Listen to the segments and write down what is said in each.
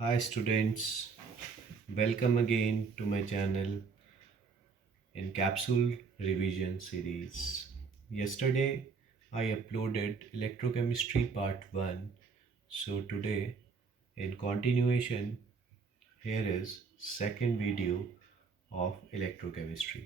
Hi students, welcome again to my channel in Capsule Revision series. Yesterday I uploaded Electrochemistry part 1. So today in continuation here is second video of electrochemistry.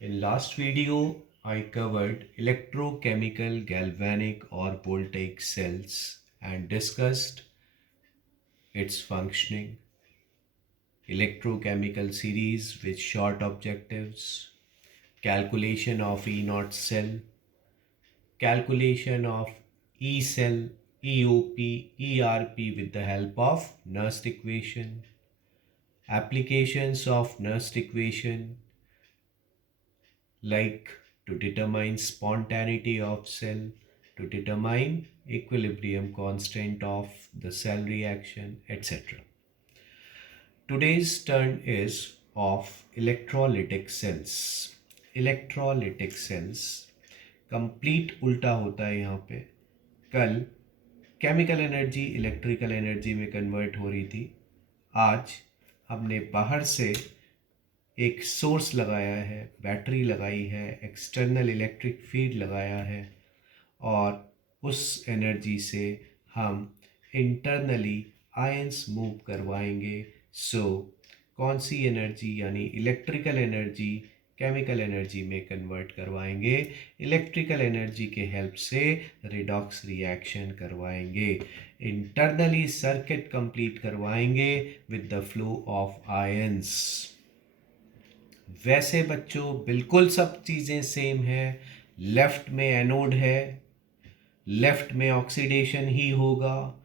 In last video I covered electrochemical galvanic or voltaic cells and discussed its functioning, electrochemical series with short objectives, calculation of E naught cell, calculation of E cell, EOP, ERP with the help of Nernst equation, applications of Nernst equation like to determine spontaneity of cell, to determine equilibrium constant of the cell reaction, etc. Today's turn is of electrolytic cells. Electrolytic cells complete उल्टा होता है यहाँ पे. कल chemical energy electrical energy में convert हो रही थी. आज हमने बाहर से एक सोर्स लगाया है, बैटरी लगाई है, एक्सटर्नल इलेक्ट्रिक फील्ड लगाया है और उस एनर्जी से हम इंटरनली आयंस मूव करवाएंगे. सो कौन सी एनर्जी यानी इलेक्ट्रिकल एनर्जी केमिकल एनर्जी में कन्वर्ट करवाएंगे. इलेक्ट्रिकल एनर्जी के हेल्प से रिडॉक्स रिएक्शन करवाएंगे. इंटरनली सर्किट कंप्लीट करवाएंगे with the flow of ions. वैसे बच्चों बिल्कुल सब चीज़ें सेम है. लेफ्ट में एनोड है, लेफ्ट में ऑक्सीडेशन ही होगा,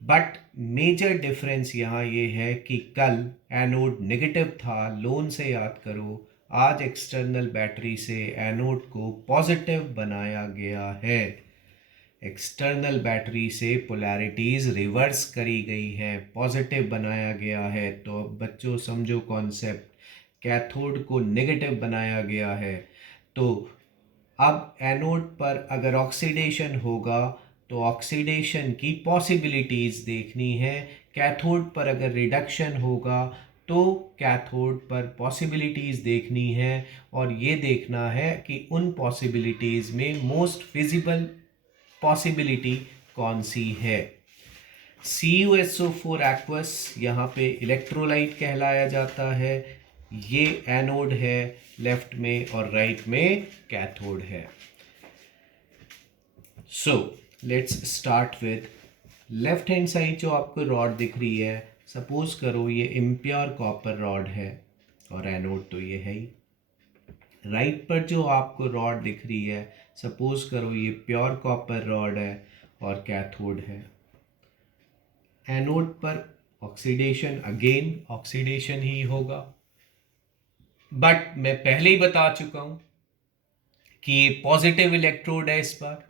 बट मेजर डिफरेंस यहाँ ये है कि कल एनोड नेगेटिव था, लोन से याद करो. आज एक्सटर्नल बैटरी से एनोड को पॉजिटिव बनाया गया है. एक्सटर्नल बैटरी से पोलैरिटीज़ रिवर्स करी गई हैं, पॉजिटिव बनाया गया है. तो अब बच्चों समझो कॉन्सेप्ट. कैथोड को नेगेटिव बनाया गया है, तो अब एनोड पर अगर ऑक्सीडेशन होगा तो ऑक्सीडेशन की पॉसिबिलिटीज़ देखनी है. कैथोड पर अगर रिडक्शन होगा तो कैथोड पर पॉसिबिलिटीज़ देखनी है और ये देखना है कि उन पॉसिबिलिटीज़ में मोस्ट फिजिबल पॉसिबिलिटी कौन सी है. CuSO4 एक्वस यहाँ पे इलेक्ट्रोलाइट कहलाया जाता है. ये एनोड है लेफ्ट में और राइट में कैथोड है. So let's start with left hand side. जो आपको रॉड दिख रही है, सपोज करो ये इम्प्योर कॉपर रॉड है और एनोड तो ये है ही. राइट पर जो आपको रॉड दिख रही है, सपोज करो ये प्योर कॉपर रॉड है और कैथोड है. एनोड पर ऑक्सीडेशन, अगेन ऑक्सीडेशन ही होगा, बट मैं पहले ही बता चुका हूं कि ये पॉजिटिव इलेक्ट्रोड है. इस पर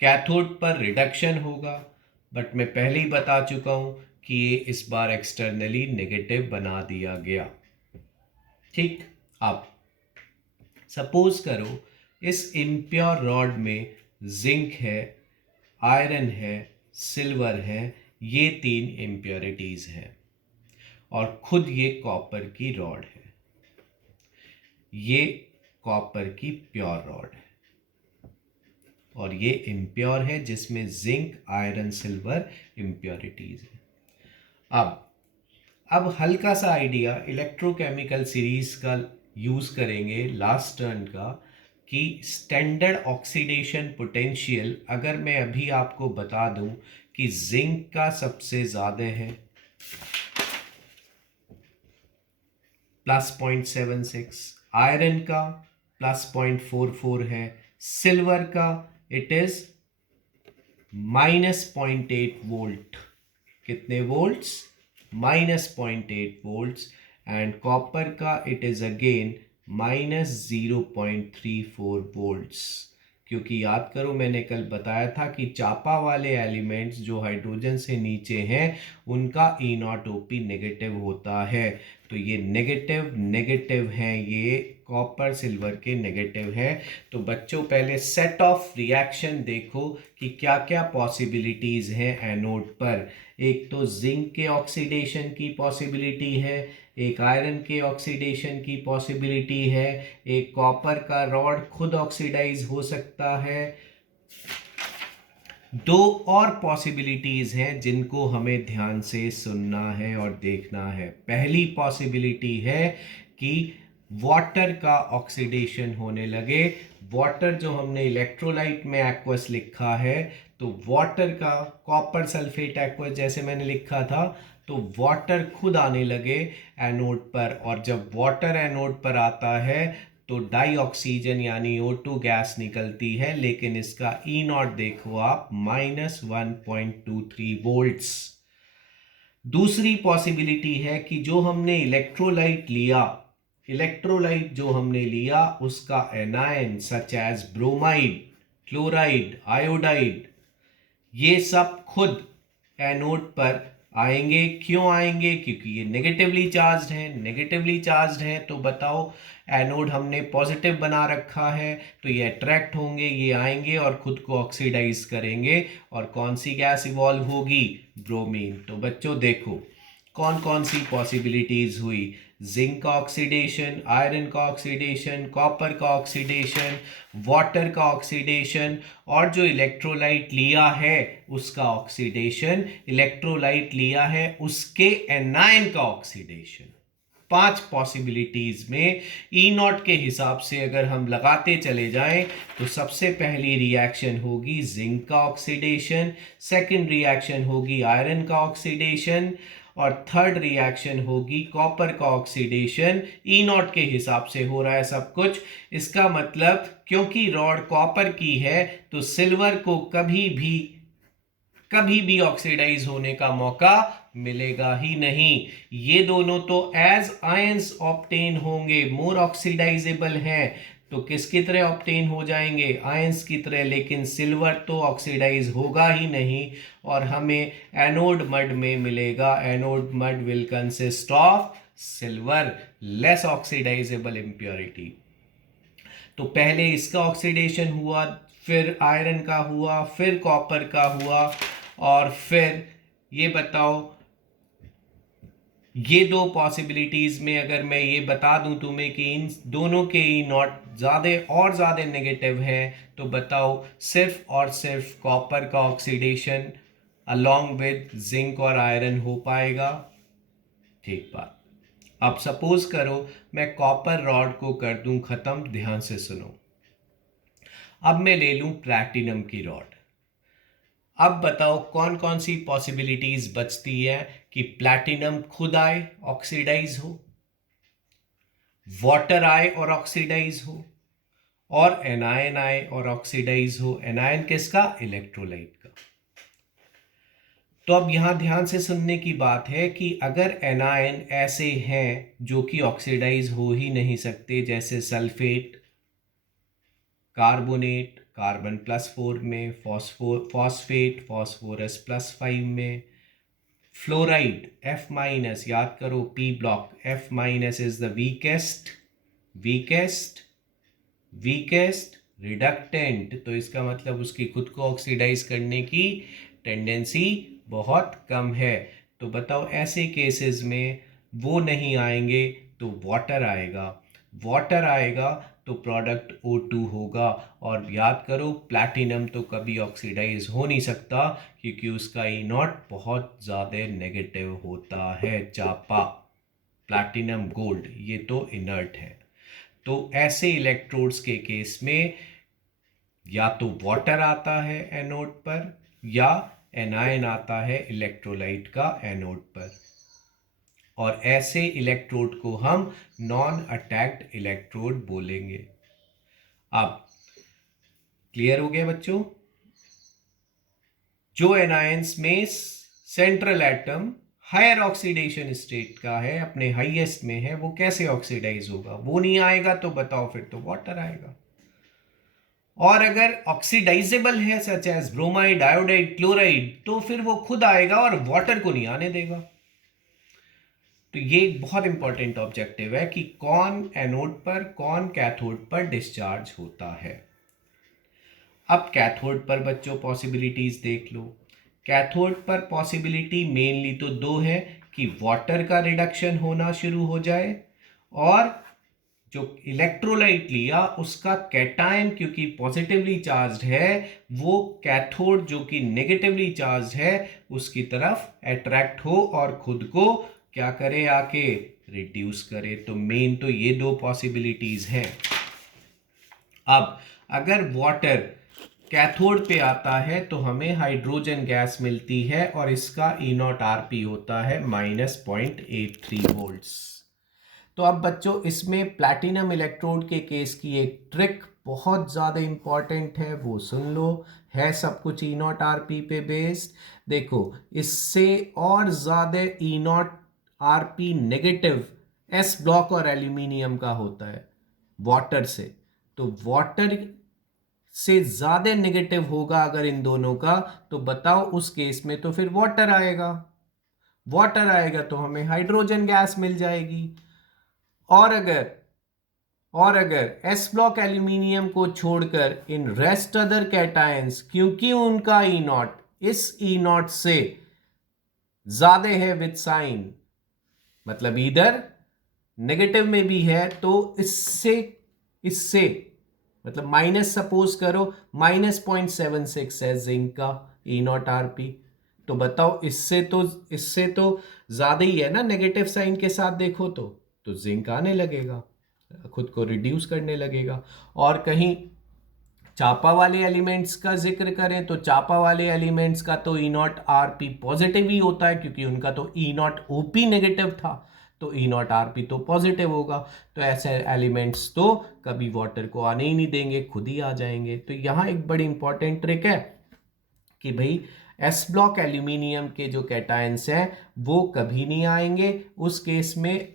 कैथोड पर रिडक्शन होगा, बट मैं पहले ही बता चुका हूं कि ये इस बार एक्सटर्नली नेगेटिव बना दिया गया. ठीक. अब सपोज करो इस इम्प्योर रॉड में जिंक है, आयरन है, सिल्वर है, ये तीन इम्प्योरिटीज हैं और खुद ये कॉपर की रॉड है. ये कॉपर की प्योर रॉड है और ये इम्प्योर है जिसमें जिंक, आयरन, सिल्वर इम्प्योरिटीज है. अब हल्का सा आइडिया इलेक्ट्रोकेमिकल सीरीज का यूज करेंगे लास्ट टर्न का, कि स्टैंडर्ड ऑक्सीडेशन पोटेंशियल अगर मैं अभी आपको बता दूं कि जिंक का सबसे ज्यादा है +0.76, आयरन का +0.44 है, सिल्वर का इट इज -0.8 वोल्ट. कितने वोल्ट्स? -0.8 वोल्ट्स. एंड कॉपर का इट इज अगेन -0.34 वोल्ट्स. क्योंकि याद करो मैंने कल बताया था कि चापा वाले एलिमेंट्स जो हाइड्रोजन से नीचे हैं उनका E0OP नेगेटिव होता है. तो ये नेगेटिव नेगेटिव हैं, ये कॉपर सिल्वर के नेगेटिव हैं। तो बच्चों पहले सेट ऑफ रिएक्शन देखो कि क्या क्या पॉसिबिलिटीज़ हैं एनोड पर। एक तो जिंक के ऑक्सीडेशन की पॉसिबिलिटी है, एक आयरन के ऑक्सीडेशन की पॉसिबिलिटी है, एक कॉपर का रॉड खुद ऑक्सीडाइज हो सकता है। दो और पॉसिबिलिटीज़ हैं जिनको हमें ध्यान से सुनना है और देखना है। पहली पॉसिबिलिटी है कि वाटर का ऑक्सीडेशन होने लगे। वाटर जो हमने इलेक्ट्रोलाइट में एक्वस लिखा है, तो वाटर का कॉपर सल्फेट एक्वस जैसे मैंने लिखा था, तो वाटर खुद आने लगे एनोड पर। और जब वाटर एनोड पर आता है तो डाई ऑक्सीजन यानी O2 गैस निकलती है, लेकिन इसका ई नॉट देखो आप -1.23 वोल्ट्स। दूसरी पॉसिबिलिटी है कि जो हमने इलेक्ट्रोलाइट जो हमने लिया उसका anion such as bromide, chloride, iodide, ये सब खुद एनोड पर आएंगे। क्यों आएंगे? क्योंकि ये नेगेटिवली चार्ज्ड है। नेगेटिवली चार्ज्ड है तो बताओ, एनोड हमने पॉजिटिव बना रखा है, तो ये अट्रैक्ट होंगे, ये आएंगे और खुद को ऑक्सीडाइज करेंगे। और कौन सी गैस इवॉल्व होगी? ब्रोमीन। तो बच्चों देखो कौन कौन सी पॉसिबिलिटीज हुई। जिंक का ऑक्सीडेशन, आयरन का ऑक्सीडेशन, कॉपर का ऑक्सीडेशन, वाटर का ऑक्सीडेशन, और जो इलेक्ट्रोलाइट लिया है उसका ऑक्सीडेशन, इलेक्ट्रोलाइट लिया है उसके एनायन का ऑक्सीडेशन। 5 पॉसिबिलिटीज में ई नॉट के हिसाब से अगर हम लगाते चले जाएं तो सबसे पहली रिएक्शन होगी जिंक का ऑक्सीडेशन, सेकंड रिएक्शन होगी आयरन का ऑक्सीडेशन, और थर्ड रिएक्शन होगी कॉपर का ऑक्सीडेशन। ई नॉट के हिसाब से हो रहा है सब कुछ। इसका मतलब क्योंकि रॉड कॉपर की है तो सिल्वर को कभी भी ऑक्सीडाइज होने का मौका मिलेगा ही नहीं। ये दोनों तो एज आयंस ऑब्टेन होंगे, मोर ऑक्सीडाइजेबल हैं, तो किसकी तरह ऑब्टेन हो जाएंगे? आयंस की तरह। लेकिन सिल्वर तो ऑक्सीडाइज होगा ही नहीं और हमें एनोड मड में मिलेगा। Anode mud will consist of silver, less oxidizable impurity. तो पहले इसका ऑक्सीडेशन हुआ, फिर आयरन का हुआ, फिर कॉपर का हुआ, और फिर ये बताओ, ये दो पॉसिबिलिटीज में अगर मैं ये बता दूं तुम्हें कि इन दोनों के ई नॉट ज़्यादा नेगेटिव है, तो बताओ सिर्फ और सिर्फ कॉपर का ऑक्सीडेशन अलोंग विद जिंक और आयरन हो पाएगा। ठीक बात। अब सपोज करो मैं कॉपर रॉड को कर दूं खत्म, ध्यान से सुनो। अब मैं ले लूं प्लैटिनम की रॉड। अब बताओ कौन कौन सी पॉसिबिलिटीज बचती है कि प्लैटिनम खुद आए ऑक्सीडाइज हो, वाटर आए और ऑक्सीडाइज हो, और एनायन आए और ऑक्सीडाइज हो। एनायन किसका? इलेक्ट्रोलाइट का। तो अब यहां ध्यान से सुनने की बात है कि अगर एनायन ऐसे हैं जो कि ऑक्सीडाइज हो ही नहीं सकते, जैसे सल्फेट, कार्बोनेट कार्बन +4 में, फॉस्फेट फॉस्फोरस +5 में, फ्लोराइड F-, याद करो P block, F- is the weakest reductant. तो इसका मतलब उसकी खुद को ऑक्सीडाइज करने की टेंडेंसी बहुत कम है। तो बताओ ऐसे केसेस में वो नहीं आएंगे तो वाटर आएगा तो प्रोडक्ट O2 होगा। और याद करो प्लैटिनम तो कभी ऑक्सीडाइज हो नहीं सकता क्योंकि उसका ई नॉट बहुत ज़्यादा नेगेटिव होता है। चापा, प्लैटिनम, गोल्ड, ये तो इनर्ट है। तो ऐसे इलेक्ट्रोड्स के केस में या तो वाटर आता है एनोड पर या एनायन आता है इलेक्ट्रोलाइट का एनोड पर, और ऐसे इलेक्ट्रोड को हम नॉन अटैक्ड इलेक्ट्रोड बोलेंगे। अब क्लियर हो गया बच्चों? जो एनायंस में central atom higher oxidation state का है, अपने हाईएस्ट में है, वो कैसे ऑक्सीडाइज होगा? वो नहीं आएगा तो बताओ फिर तो वाटर आएगा। और अगर ऑक्सीडाइजेबल है such as bromide, iodide, chloride, तो फिर वो खुद आएगा और वाटर को नहीं आने देगा। तो ये एक बहुत इंपॉर्टेंट ऑब्जेक्टिव है कि कौन एनोड पर कौन कैथोड पर डिस्चार्ज होता है। अब कैथोड पर बच्चों पॉसिबिलिटीज देख लो। कैथोड पर पॉसिबिलिटी मेनली तो दो है कि वाटर का रिडक्शन होना शुरू हो जाए और जो इलेक्ट्रोलाइट लिया उसका कैटायन क्योंकि पॉजिटिवली चार्ज्ड है वो कैथोड जो कि नेगेटिवली चार्ज्ड है उसकी तरफ अट्रैक्ट हो और खुद को क्या करे, आके रिड्यूस करे। तो मेन तो ये दो पॉसिबिलिटीज हैं। अब अगर वाटर कैथोड पे आता है तो हमें हाइड्रोजन गैस मिलती है और इसका ई नॉट आर पी होता है -0.83 वोल्ट्स। तो अब बच्चों इसमें प्लैटिनम इलेक्ट्रोड के केस की एक ट्रिक बहुत ज़्यादा इंपॉर्टेंट है, वो सुन लो। है सब कुछ ई नॉट आर पी पे बेस्ड। देखो इससे और ज़्यादा E not R P negative S block और एल्यूमिनियम का होता है वाटर से। तो वाटर से ज़्यादा नेगेटिव होगा अगर इन दोनों का, तो बताओ उस केस में तो फिर वाटर आएगा। वाटर आएगा तो हमें हाइड्रोजन गैस मिल जाएगी। और अगर एस ब्लॉक एल्यूमिनियम को छोड़कर इन रेस्ट अदर कैटायंस क्योंकि उनका ई नॉट इस ई नॉट से ज्यादा है विद साइन, मतलब इधर नेगेटिव में भी है, तो इससे इससे मतलब माइनस सपोज करो -0.76 है जिंक का ई नॉट आर पी। तो बताओ इससे तो ज्यादा ही है ना नेगेटिव साइन के साथ, देखो तो जिंक आने लगेगा, खुद को रिड्यूस करने लगेगा। और कहीं चापा वाले एलिमेंट्स का जिक्र करें तो चापा वाले एलिमेंट्स का तो ई नॉट आर पी पॉजिटिव ही होता है क्योंकि उनका तो ई नॉट ओ पी नेगेटिव था, तो ई नॉट आर पी तो पॉजिटिव होगा। तो ऐसे एलिमेंट्स तो कभी वाटर को आने ही नहीं देंगे, खुद ही आ जाएंगे। तो यहाँ एक बड़ी इंपॉर्टेंट ट्रिक है कि भाई एस ब्लॉक एल्यूमिनियम के जो कैटायंस हैं वो कभी नहीं आएंगे, उस केस में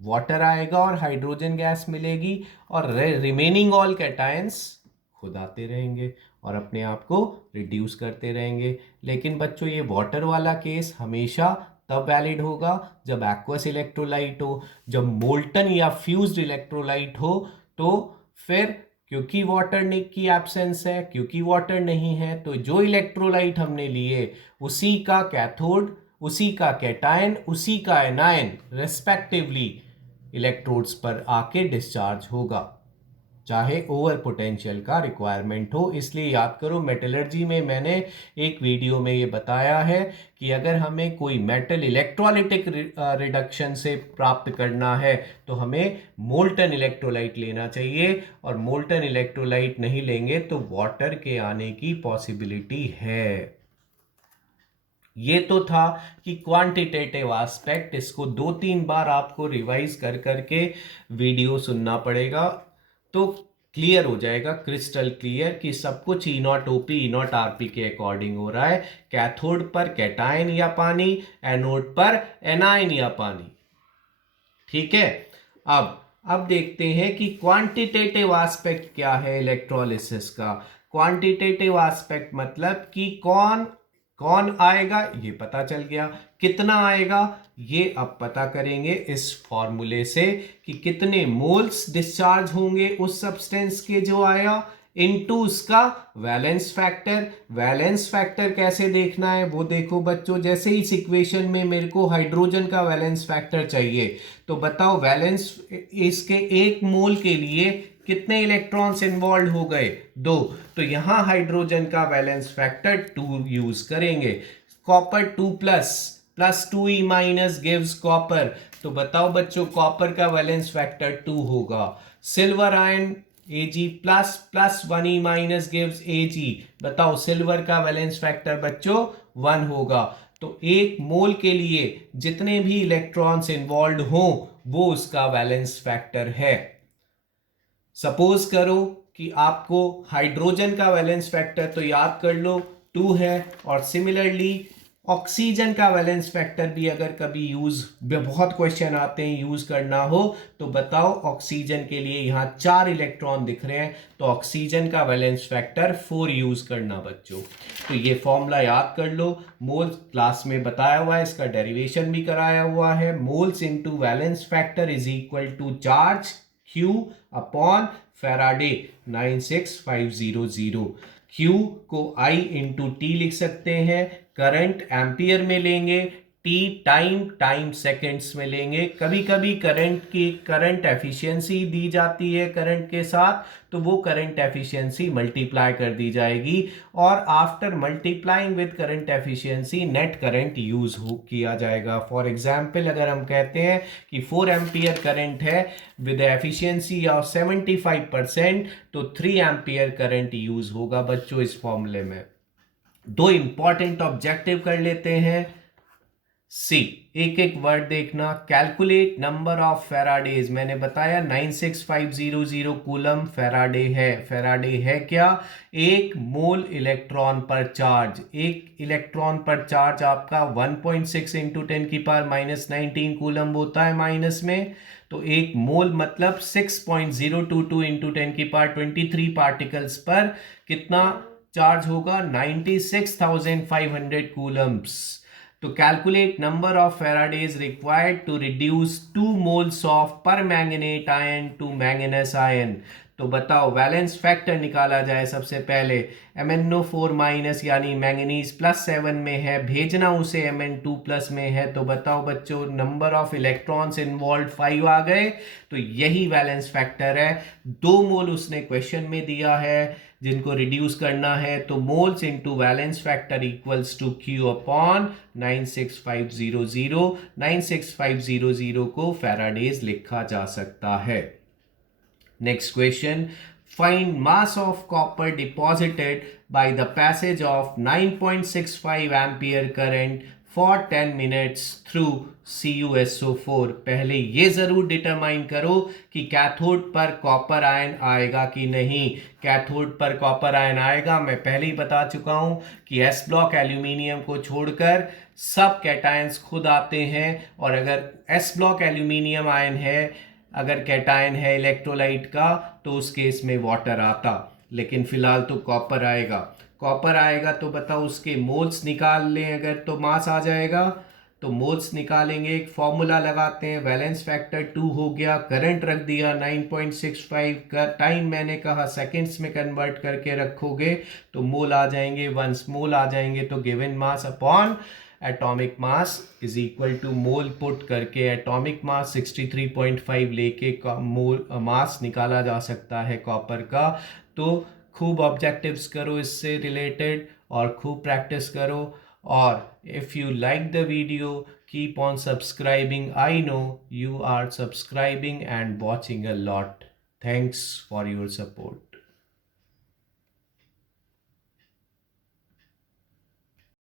वाटर आएगा और हाइड्रोजन गैस मिलेगी और रिमेनिंग ऑल कैटायंस खुद आते रहेंगे और अपने आप को रिड्यूस करते रहेंगे। लेकिन बच्चों ये वाटर वाला केस हमेशा तब वैलिड होगा जब एक्वस इलेक्ट्रोलाइट हो, जब मोल्टन या फ्यूज्ड इलेक्ट्रोलाइट हो। तो फिर क्योंकि वाटर की एब्सेंस है, क्योंकि वाटर नहीं है, तो जो इलेक्ट्रोलाइट हमने लिए उसी का कैथोड, उसी का कैटायन, उसी का एनायन रेस्पेक्टिवली इलेक्ट्रोड्स पर आके डिस्चार्ज होगा, चाहे ओवर पोटेंशियल का रिक्वायरमेंट हो। इसलिए याद करो मेटलर्जी में मैंने एक वीडियो में ये बताया है कि अगर हमें कोई मेटल इलेक्ट्रोलाइटिक रिडक्शन से प्राप्त करना है तो हमें मोल्टन इलेक्ट्रोलाइट लेना चाहिए, और मोल्टन इलेक्ट्रोलाइट नहीं लेंगे तो वाटर के आने की पॉसिबिलिटी है। ये तो था कि क्वांटिटेटिव एस्पेक्ट, इसको 2-3 बार आपको रिवाइज कर करके वीडियो सुनना पड़ेगा तो क्लियर हो जाएगा, क्रिस्टल क्लियर कि सब कुछ E not OP E not RP के अकॉर्डिंग हो रहा है। कैथोड पर कैटायन या पानी, एनोड पर एनायन या पानी। ठीक है। अब देखते हैं कि क्वांटिटेटिव एस्पेक्ट क्या है इलेक्ट्रोलिसिस का। क्वांटिटेटिव एस्पेक्ट मतलब कि कौन कौन आएगा ये पता चल गया, कितना आएगा ये अब पता करेंगे इस फॉर्मूले से कि कितने मोल्स डिस्चार्ज होंगे उस सब्सटेंस के जो आया इनटू उसका वैलेंस फैक्टर। वैलेंस फैक्टर कैसे देखना है वो देखो बच्चों, जैसे इस इक्वेशन में मेरे को हाइड्रोजन का वैलेंस फैक्टर चाहिए, तो बताओ वैलेंस इसके एक मोल के लिए कितने इलेक्ट्रॉन्स इन्वॉल्व हो गए, 2। तो यहां हाइड्रोजन का वैलेंस फैक्टर 2 यूज करेंगे। Copper 2 plus 2e minus gives copper, तो बताओ बच्चों कॉपर का वैलेंस फैक्टर 2 होगा। Silver ion Ag plus 1e minus gives Ag, बताओ सिल्वर का वैलेंस फैक्टर बच्चों 1 होगा। तो एक मोल के लिए जितने भी इलेक्ट्रॉन्स इन्वॉल्व हो वो उसका वैलेंस फैक्टर है। सपोज करो कि आपको हाइड्रोजन का वैलेंस फैक्टर तो याद कर लो 2 है, और सिमिलरली ऑक्सीजन का वैलेंस फैक्टर भी अगर कभी बहुत क्वेश्चन आते हैं यूज करना हो तो बताओ, ऑक्सीजन के लिए यहां 4 इलेक्ट्रॉन दिख रहे हैं तो ऑक्सीजन का वैलेंस फैक्टर 4 यूज करना बच्चों। तो ये फॉर्मूला याद कर लो, मोल्स क्लास में बताया हुआ है, इसका डेरिवेशन भी कराया हुआ है। Moles into valence factor is equal to charge Q upon Faraday 96500। Q को I इंटू टी लिख सकते हैं, करंट एम्पियर में लेंगे, टी टाइम सेकेंड्स में लेंगे। कभी कभी करंट एफिशिएंसी दी जाती है करंट के साथ, तो वो करंट एफिशिएंसी मल्टीप्लाई कर दी जाएगी और after multiplying with current efficiency net current use किया जाएगा। फॉर एग्जांपल अगर हम कहते हैं कि 4 एम्पियर करंट है विद एफिशिएंसी ऑफ 75%, तो 3 एम्पियर करंट यूज होगा बच्चों इस फॉर्मूले में। दो इंपॉर्टेंट ऑब्जेक्टिव कर लेते हैं। सी, एक एक वर्ड देखना। कैलकुलेट नंबर ऑफ फेराडेज, मैंने बताया 96500 कूलम फेराडे है। फेराडे है क्या? एक मोल इलेक्ट्रॉन पर चार्ज। एक इलेक्ट्रॉन पर चार्ज आपका 1.6 इंटू 10 की पावर -19 कूलम होता है माइनस में, तो एक मोल मतलब 6.022 इंटू 10 की पावर 23 पार्टिकल्स पर कितना चार्ज होगा? 96,500 Coulomb's. To calculate number of Faradays required to reduce 2 moles of permanganate ion to manganese ion, तो बताओ वैलेंस फैक्टर निकाला जाए। सबसे पहले MnO4 माइनस यानी मैंगनीज +7 में है, भेजना उसे Mn2 प्लस में है, तो बताओ बच्चों नंबर ऑफ इलेक्ट्रॉन्स इन्वॉल्व 5 आ गए, तो यही वैलेंस फैक्टर है। 2 मोल उसने क्वेश्चन में दिया है जिनको रिड्यूस करना है, तो moles into valence factor equals to Q upon 96500। 96500 को फैराडेज लिखा जा सकता है। Next question, find mass of copper deposited by the passage of 9.65 ampere current for 10 minutes through CuSO4। पहले ये जरूर डिटरमाइन करो कि कैथोड पर कॉपर आयन आएगा कि नहीं। कैथोड पर कॉपर आयन आएगा, मैं पहले ही बता चुका हूं कि एस ब्लॉक एल्यूमिनियम को छोड़कर सब कैटायंस खुद आते हैं, और अगर एस ब्लॉक एल्यूमिनियम आयन है, अगर कैटायन है इलेक्ट्रोलाइट का, तो उस केस में वाटर आता, लेकिन फिलहाल तो कॉपर आएगा। कॉपर आएगा तो बताओ उसके मोल्स निकाल लें अगर, तो मास आ जाएगा। तो मोल्स निकालेंगे, एक फॉर्मूला लगाते हैं, वैलेंस फैक्टर 2 हो गया, करंट रख दिया 9.65 का, टाइम मैंने कहा सेकेंड्स में कन्वर्ट करके रखोगे तो मोल आ जाएंगे, 1 मोल आ जाएंगे, तो given mass upon atomic mass is equal to mole put करके एटॉमिक मास 63.5 लेके मोल मास निकाला जा सकता है कॉपर का। तो खूब ऑब्जेक्टिव्स करो इससे रिलेटेड और खूब प्रैक्टिस करो, और if you like the video keep on subscribing. I know you are subscribing and watching a lot. Thanks for your support.